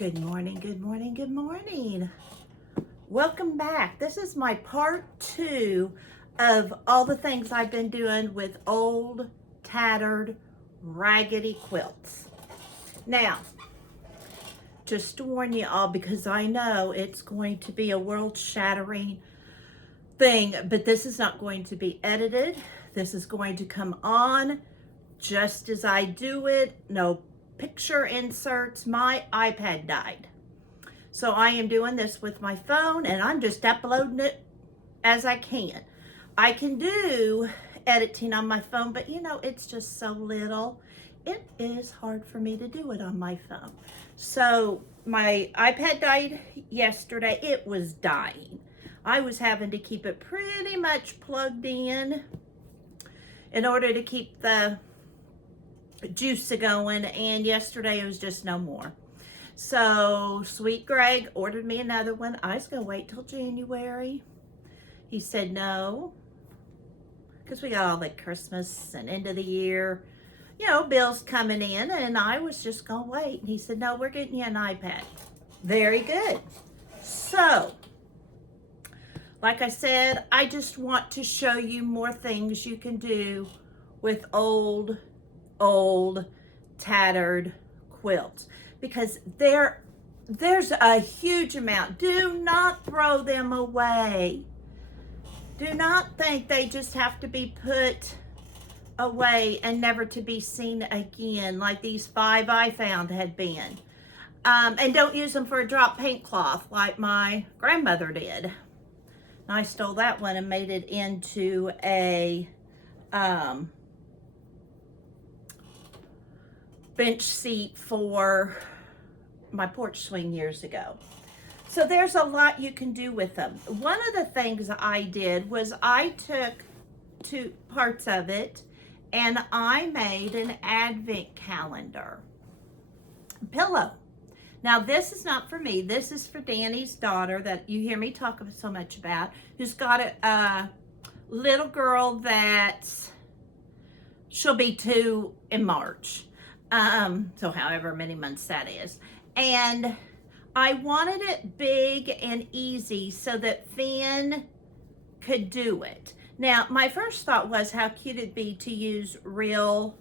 Good morning, good morning, good morning. Welcome back. This is my part 2 of all the things I've been doing with old, tattered, raggedy quilts. Now, just to warn you all, because I know it's going to be a world-shattering thing, but this is not going to be edited. This is going to come on just as I do it. No picture inserts. My iPad died. So I am doing this with my phone and I'm just uploading it as I can. I can do editing on my phone, but you know, it's just so little. It is hard for me to do it on my phone. So my iPad died yesterday. It was dying. I was having to keep it pretty much plugged in order to keep the juice going, and yesterday it was just no more. So sweet Greg ordered me another one. I was gonna wait till January. He said no, because we got all the Christmas and end of the year, you know, bills coming in, and I was just gonna wait. And he said, no, we're getting you an iPad. Very good. So, like I said, I just want to show you more things you can do with old, tattered quilts, because there's a huge amount. Do not throw them away. Do not think they just have to be put away and never to be seen again, like these 5 I found had been. And don't use them for a drop paint cloth like my grandmother did. I stole that one and made it into a bench seat for my porch swing years ago. So there's a lot you can do with them. One of the things I did was I took 2 parts of it and I made an advent calendar pillow. Now this is not for me. This is for Danny's daughter that you hear me talk so much about, who's got a little girl that she'll be 2 in March. So however many months that is. And I wanted it big and easy so that Finn could do it. Now, my first thought was how cute it'd be to use real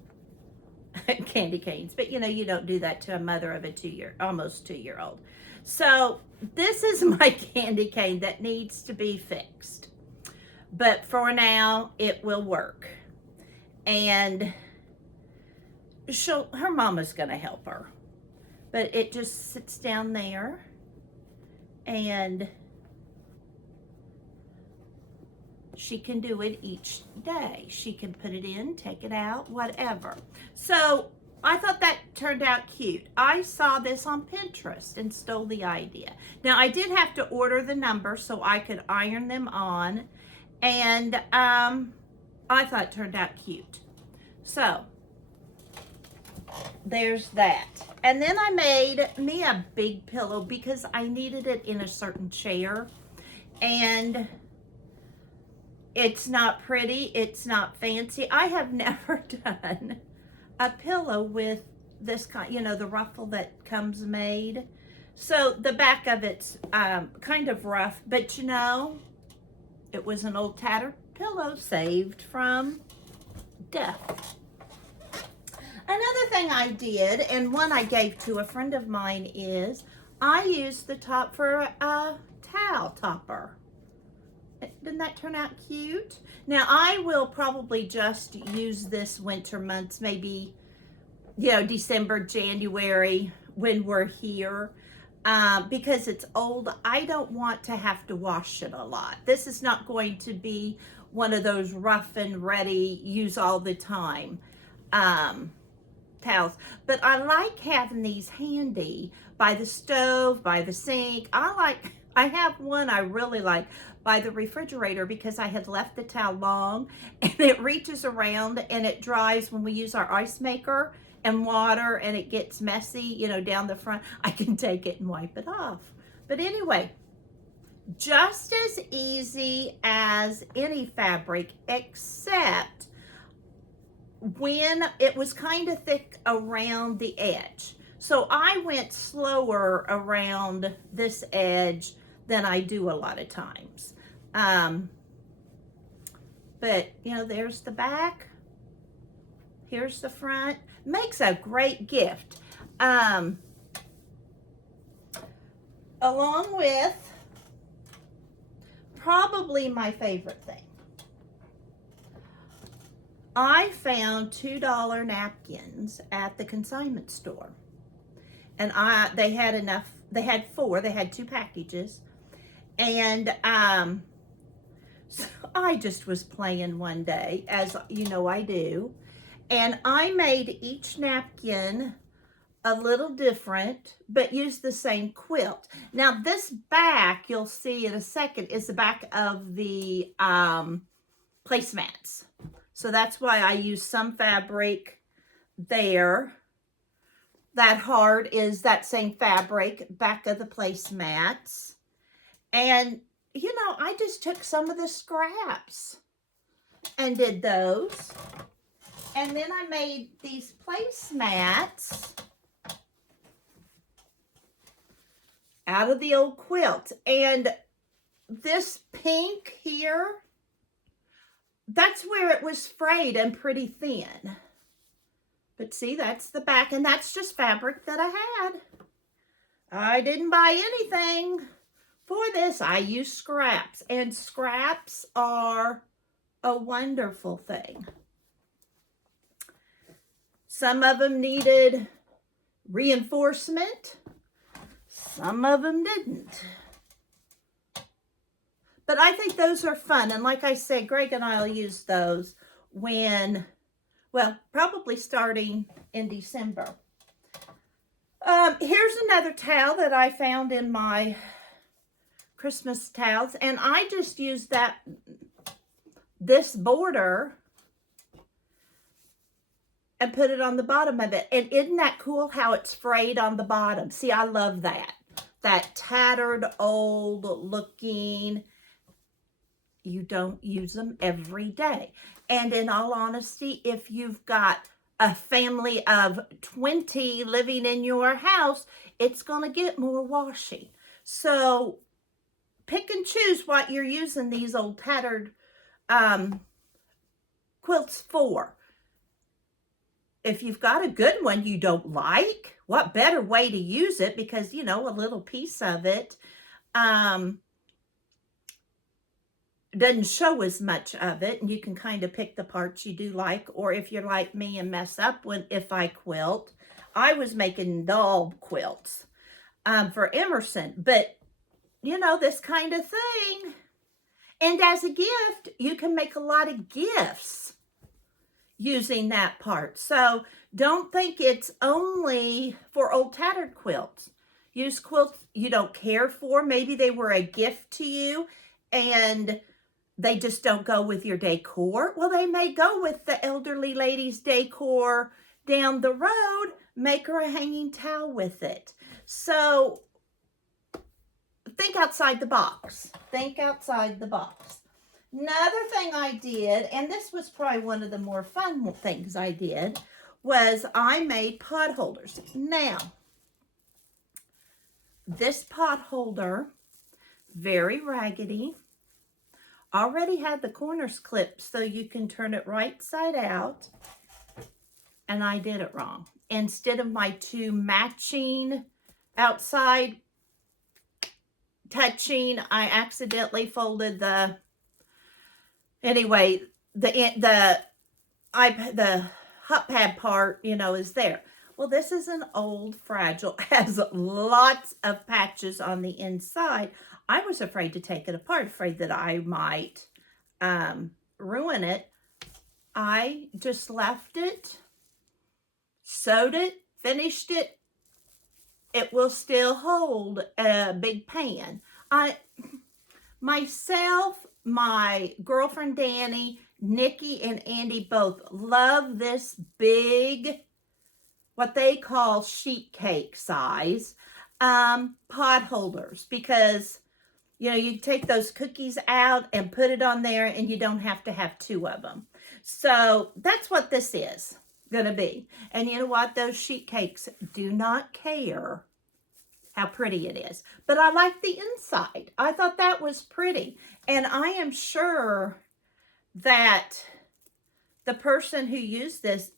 candy canes, but you know, you don't do that to a mother of a almost 2-year-old. So this is my candy cane that needs to be fixed. But for now, it will work. And her mama's gonna help her, but it just sits down there and she can do it each day. She can put it in, take it out, whatever. So I thought that turned out cute. I saw this on Pinterest and stole the idea. Now I did have to order the number so I could iron them on, and I thought it turned out cute. So there's that. And then I made me a big pillow because I needed it in a certain chair, and it's not pretty, it's not fancy. I have never done a pillow with this kind, you know, the ruffle that comes made. So the back of it's kind of rough, but you know, it was an old tattered pillow saved from death. Another thing I did, and one I gave to a friend of mine, is I used the top for a towel topper. Didn't that turn out cute? Now I will probably just use this winter months, maybe, you know, December, January, when we're here, because it's old. I don't want to have to wash it a lot. This is not going to be one of those rough and ready, use all the time towels, but I like having these handy by the stove, by the sink. I have one I really like by the refrigerator because I had left the towel long and it reaches around and it dries when we use our ice maker and water, and it gets messy, you know, down the front. I can take it and wipe it off. But anyway, just as easy as any fabric, except when it was kind of thick around the edge. So I went slower around this edge than I do a lot of times. But, you know, there's the back. Here's the front. Makes a great gift. Along with probably my favorite thing. I found $2 napkins at the consignment store. And they had enough, they had 4, they had 2 packages. And so I just was playing one day, as you know I do. And I made each napkin a little different, but used the same quilt. Now this back, you'll see in a second, is the back of the placemats. So that's why I use some fabric there. That heart is that same fabric, back of the placemats. And, you know, I just took some of the scraps and did those. And then I made these placemats out of the old quilt. And this pink here, that's where it was frayed and pretty thin. But see, that's the back, and that's just fabric that I had. I didn't buy anything for this. I used scraps, and scraps are a wonderful thing. Some of them needed reinforcement. Some of them didn't. But I think those are fun. And like I said, Greg and I will use those when, well, probably starting in December. Here's another towel that I found in my Christmas towels. And I just used this border and put it on the bottom of it. And isn't that cool how it's frayed on the bottom? See, I love that. That tattered, old looking. You don't use them every day. And in all honesty, if you've got a family of 20 living in your house, it's going to get more washing. So pick and choose what you're using these old tattered quilts for. If you've got a good one you don't like, what better way to use it? Because, you know, a little piece of it doesn't show as much of it, and you can kind of pick the parts you do like. Or if you're like me and mess up if I quilt. I was making doll quilts for Emerson, but you know, this kind of thing. And as a gift, you can make a lot of gifts using that part. So don't think it's only for old tattered quilts. Use quilts you don't care for. Maybe they were a gift to you and they just don't go with your decor. Well, they may go with the elderly lady's decor down the road. Make her a hanging towel with it. So think outside the box. Think outside the box. Another thing I did, and this was probably one of the more fun things I did, was I made pot holders. Now, this pot holder, very raggedy, already had the corners clipped so you can turn it right side out, and I did it wrong. Instead of my 2 matching outside touching, I accidentally folded the hot pad part, you know, is there. Well, this is an old fragile, has lots of patches on the inside. I was afraid to take it apart, afraid that I might ruin it. I just left it, sewed it, finished it. It will still hold a big pan. Myself, my girlfriend Danny, Nikki, and Andy both love this big, what they call sheet cake size pot holders, because you know, you take those cookies out and put it on there and you don't have to have 2 of them. So that's what this is. gonna be. And you know what? Those sheet cakes do not care how pretty it is. But I like the inside. I thought that was pretty. And I am sure that the person who used this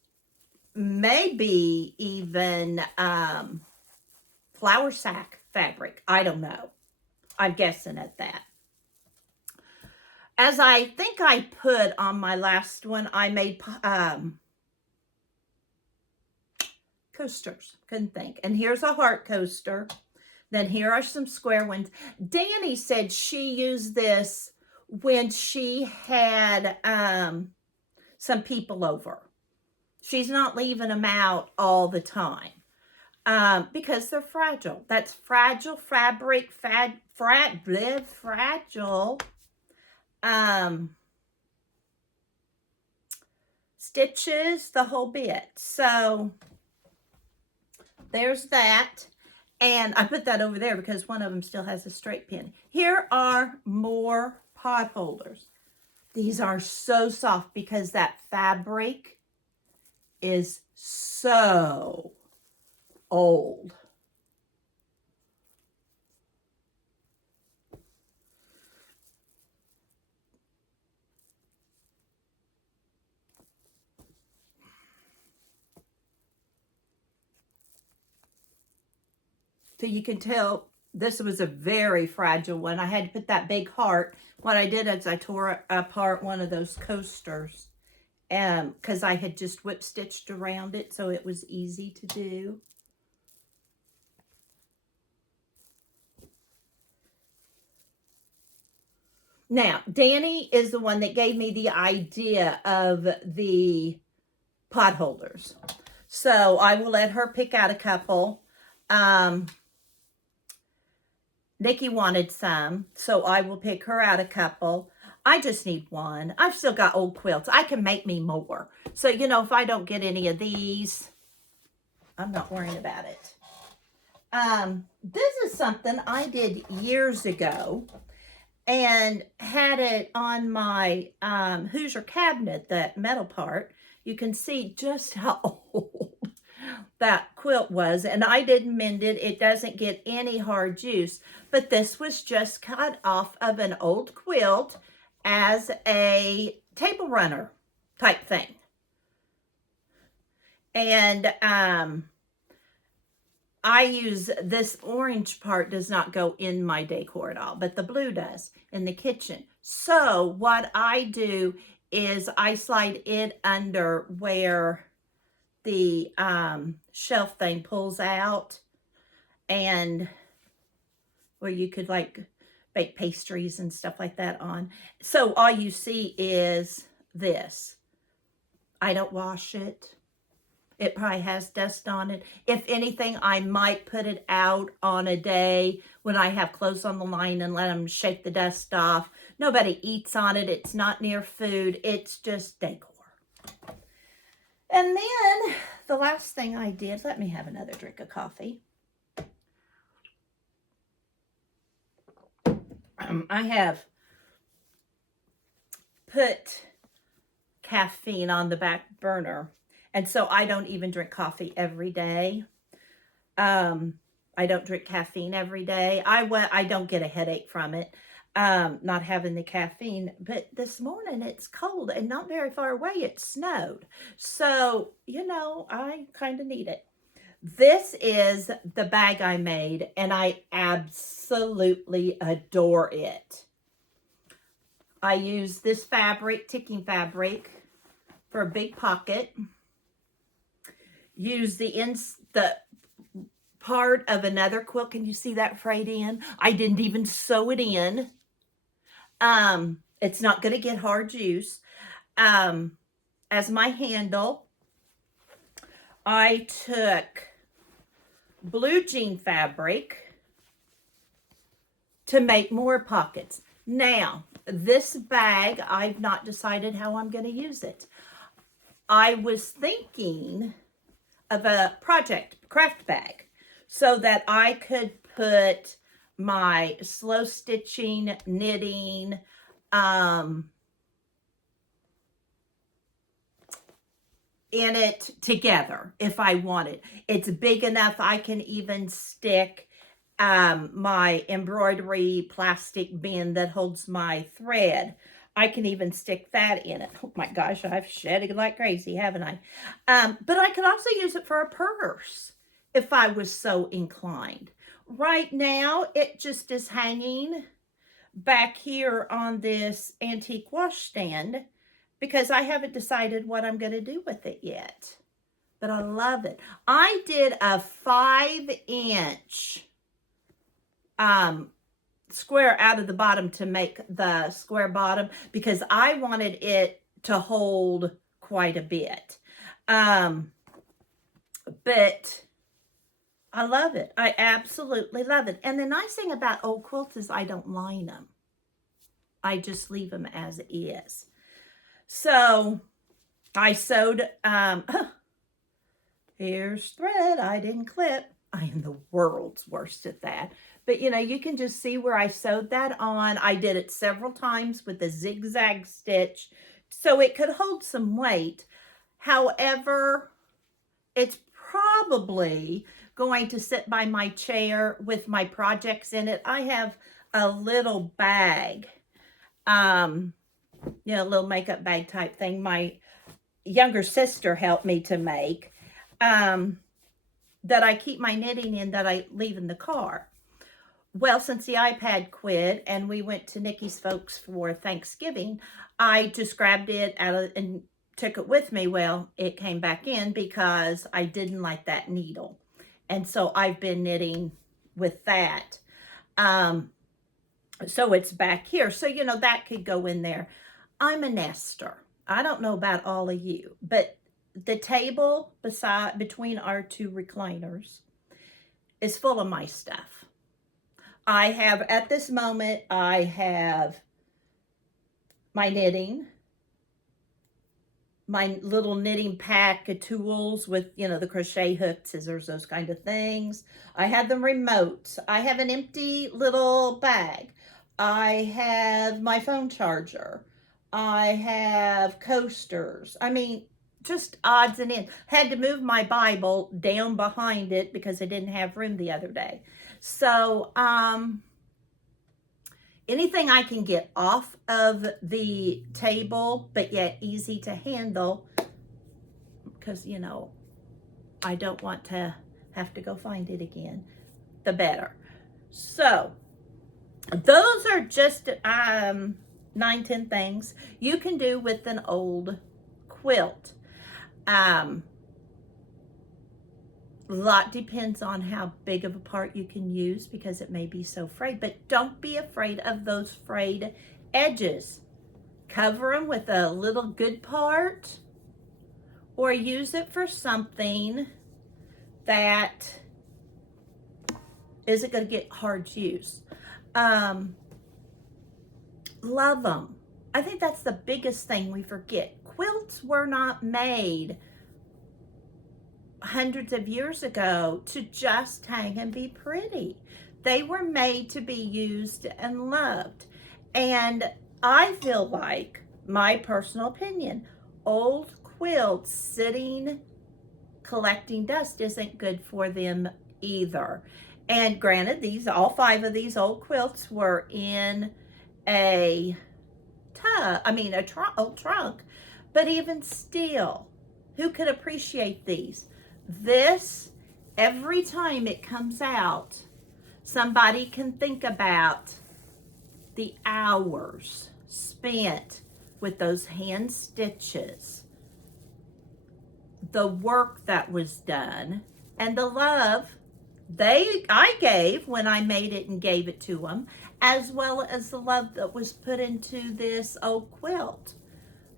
maybe even flour sack fabric. I don't know. I'm guessing at that. As I think I put on my last one, I made coasters. Couldn't think. And here's a heart coaster. Then here are some square ones. Danny said she used this when she had some people over. She's not leaving them out all the time because they're fragile. That's fragile fabric, fragile stitches, the whole bit. So there's that. And I put that over there because one of them still has a straight pin. Here are more pot holders. These are so soft because that fabric is so old. So you can tell this was a very fragile one. I had to put that big heart. What I did is I tore apart one of those coasters because I had just whip stitched around it, so it was easy to do. Now, Danny is the one that gave me the idea of the pot holders. So I will let her pick out a couple. Nikki wanted some, so I will pick her out a couple. I just need one. I've still got old quilts. I can make me more. So, you know, if I don't get any of these, I'm not worrying about it. This is something I did years ago and had it on my Hoosier cabinet, that metal part. You can see just how old that quilt was, and I didn't mend it. It doesn't get any hard juice, but this was just cut off of an old quilt as a table runner type thing. And I use this orange part does not go in my decor at all, but the blue does in the kitchen. So what I do is I slide it under where the shelf thing pulls out, and where you could like bake pastries and stuff like that on. So all you see is this. I don't wash it. It probably has dust on it. If anything, I might put it out on a day when I have clothes on the line and let them shake the dust off. Nobody eats on it. It's not near food. It's just decor. And then the last thing I did, let me have another drink of coffee. I have put caffeine on the back burner, and so I don't even drink coffee every day. I don't drink caffeine every day. I don't get a headache from it, not having the caffeine. But this morning it's cold, and not very far away it snowed. So, you know, I kind of need it. This is the bag I made, and I absolutely adore it. I use this fabric, ticking fabric, for a big pocket. Use the part of another quilt. Can you see that frayed in? I didn't even sew it in. It's not going to get hard juice. As my handle, I took blue jean fabric to make more pockets. Now, this bag, I've not decided how I'm going to use it. I was thinking of a project craft bag so that I could put my slow stitching, knitting, in it together if I want it. It's big enough I can even stick my embroidery plastic bin that holds my thread. I can even stick that in it. Oh my gosh, I've shedded like crazy, haven't I? But I could also use it for a purse if I was so inclined. Right now, it just is hanging back here on this antique washstand because I haven't decided what I'm going to do with it yet. But I love it. I did a 5-inch square out of the bottom to make the square bottom because I wanted it to hold quite a bit. But I love it. I absolutely love it. And the nice thing about old quilts is I don't line them. I just leave them as is. So I sewed, here's thread I didn't clip. I am the world's worst at that. But, you know, you can just see where I sewed that on. I did it several times with a zigzag stitch so it could hold some weight. However, it's probably going to sit by my chair with my projects in it. I have a little bag, you know, a little makeup bag type thing my younger sister helped me to make, that I keep my knitting in that I leave in the car. Well, since the iPad quit and we went to Nikki's folks for Thanksgiving, I just grabbed it out and took it with me. Well, it came back in because I didn't like that needle. And so I've been knitting with that. So it's back here. So, you know, that could go in there. I'm a nester. I don't know about all of you, but the table between our two recliners is full of my stuff. I have, at this moment, I have my knitting, my little knitting pack of tools with, you know, the crochet hook, scissors, those kind of things. I have the remote. I have an empty little bag. I have my phone charger. I have coasters. I mean, just odds and ends. Had to move my Bible down behind it because I didn't have room the other day. So, anything I can get off of the table, but yet easy to handle, because, you know, I don't want to have to go find it again, the better. So, those are just 9-10 things you can do with an old quilt. A lot depends on how big of a part you can use because it may be so frayed, but don't be afraid of those frayed edges. Cover them with a little good part or use it for something that isn't going to get hard use. Love them. I think that's the biggest thing we forget. Quilts were not made hundreds of years ago to just hang and be pretty. They were made to be used and loved. And I feel like, my personal opinion, old quilts sitting collecting dust isn't good for them either. And granted, all 5 of these old quilts were in a old trunk, but even still, who could appreciate these? This, every time it comes out, somebody can think about the hours spent with those hand stitches, the work that was done, and the love I gave when I made it and gave it to them, as well as the love that was put into this old quilt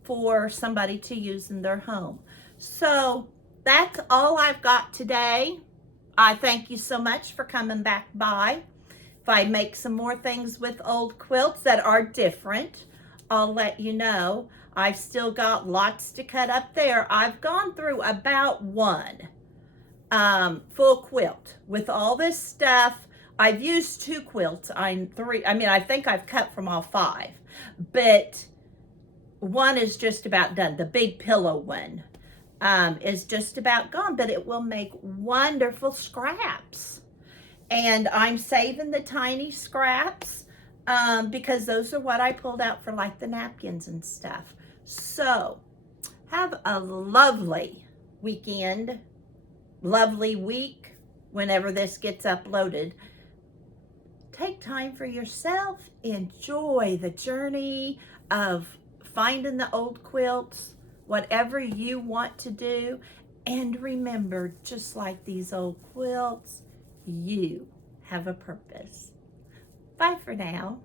for somebody to use in their home. So that's all I've got today. I thank you so much for coming back by. If I make some more things with old quilts that are different, I'll let you know. I've still got lots to cut up there. I've gone through about one full quilt with all this stuff. I've used 2 quilts. I think I've cut from all 5, but one is just about done, the big pillow one. is just about gone, but it will make wonderful scraps. And I'm saving the tiny scraps because those are what I pulled out for like the napkins and stuff. So have a lovely weekend, lovely week whenever this gets uploaded. Take time for yourself. Enjoy the journey of finding the old quilts, whatever you want to do. And remember, just like these old quilts, you have a purpose. Bye for now.